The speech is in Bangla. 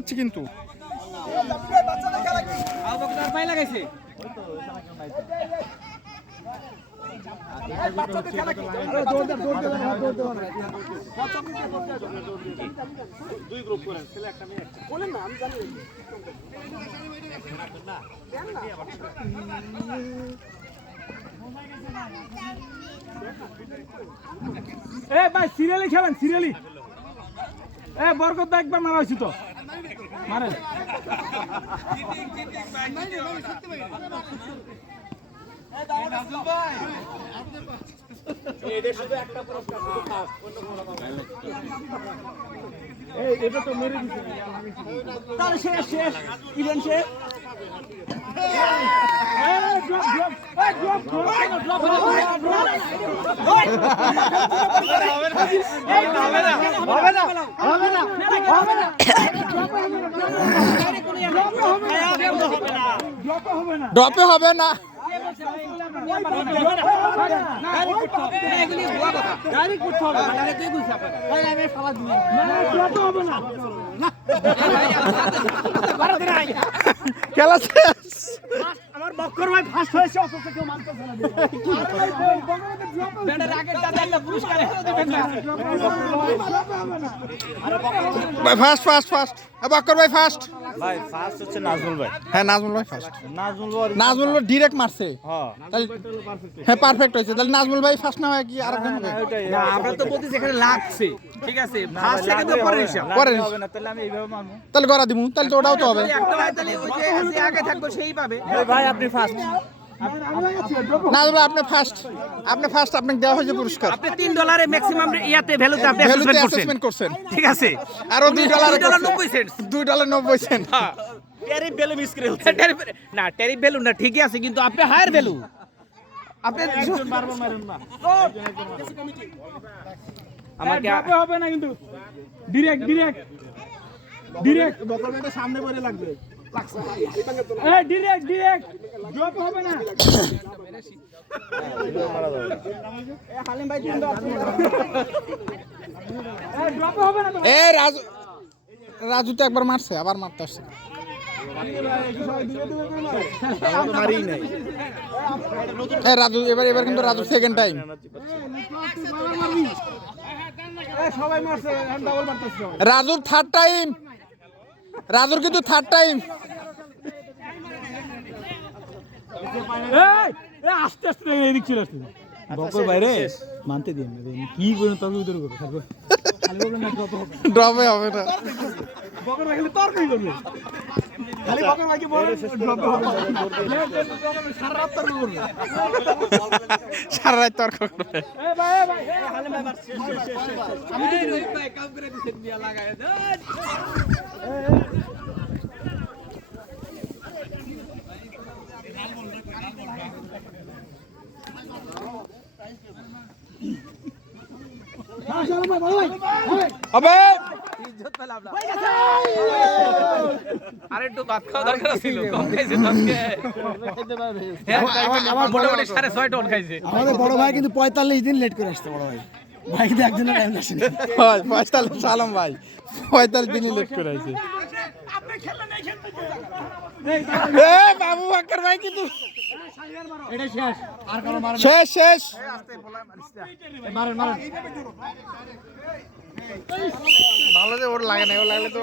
যাচ্ছে কিন্তু। এ ভাই সিরিয়ালি খেলেন সিরিয়ালি। এ বরকত একবার মারা হয়েছি তো। মারেন এটা তো মেরে দিছে। শেষ শেষ ইভেন্ট শেষ ড্রপে হবে না খেলা শেষ বক্কর ভাই ফার্স্ট হয়েছে অথচ কেউ মানতেছে না। ভাই ফার্স্ট ফার্স্ট ফার্স্ট বাক্কর ভাই ফার্স্ট ভাই ফার্স্ট হচ্ছে নাজমুল ভাই। হ্যাঁ নাজমুল ভাই ফার্স্ট নাজমুল ভাই নাজমুল ভাই ডাইরেক্ট মারছে। হ্যাঁ। তাহলে হ্যাঁ পারফেক্ট হয়েছে। তাহলে নাজমুল ভাই ফার্স্ট না হয় কি আরেকজন হবে? না আমরা তো বলতেছি এখানে লাগছে। ঠিক আছে? ফার্স্ট থেকে তো পরে হিসাব। পরে হবে না তাহলে আমি এইভাবে মানবো তাহলে গড়া দিমু তাহলে তো ওটাও তো হবে। একটা ভাই তাহলে ওই যে যে আগে থাকব সেই পাবে ভাই আপনি ফার্স্ট নাজমুল আপনি ফার্স্ট আপনি ফার্স্ট আপনাকে দেওয়া হয়েছে পুরস্কার। আপনি তিন ডলারে ম্যাক্সিমাম ইয়াতে ভ্যালুতে আপনি ভ্যালুতে অ্যাসেসমেন্ট করছেন। ঠিক আছে। আরও দুই ডলার দুই ডলার নব্বই সেন্ট দুই ডলার নব্বই সেন্ট ট্যারিফ ভ্যালু মিস করে না ট্যারিফ ভ্যালু না ঠিকই আছে কিন্তু আপনি হায়ার ভ্যালু আপনি আমাকে হবে না কিন্তু। ডিরেক্ট ডিরেক্ট ডিরেক্ট বকরমেন্টের সামনে পড়ে লাগবে। ডিরেক্ট ডিরেক্ট ড্রপ হবে না। এই হালিম ভাই তিন ডলার এই ড্রপ হবে না তো। এ রাজু রাজু তো একবার মারছে আবার মারতে আসছে। এ রাজু এবার এবার কিন্তু রাজু সেকেন্ড টাইম এই সবাই মারছে এখন ডাবল মারতেছে রাজুর থার্ড টাইম রাজুর কিন্তু থার্ড টাইম আস্তে আস্তে এদিক চলে আসছে বকর বাইরে মানতে দিন। কি করুন তবে উদর করবে? থাকবে খালি বলবেন না ড্রপ হবে। না। বকর ভাই খালি তর্কই করবে। খালি বকর ভাইকে বলবেন ড্রপ হবে সারা রাত তর্ক করবে। সারা রাত তর্ক করবে। এই ভাই এই ভাই এই হালিম ভাই মারছে আমি তো কাম করে দিছেন বিয়া লাগায় হবে। আরে একটু ভাত খাওয়া দরকার ছিল কম খাইছে আমার মোটামুটি সাড়ে ছয় টন খাইছে। আমাদের বড় ভাই কিন্তু পঁয়তাল্লিশ দিন লেট করে আসছে বড় ভাই। ভাই কিন্তু একজনের টাইম আসেনি। পঁয়তাল্লিশ সালাম ভাই। পঁয়তাল্লিশ দিন লেট করে আছে এ বাবু বাক্কর ভাই কিন্তু শেষ। আর কোনো মার শেষ ভালো যে ওর লাগে না ওর লাগলে তো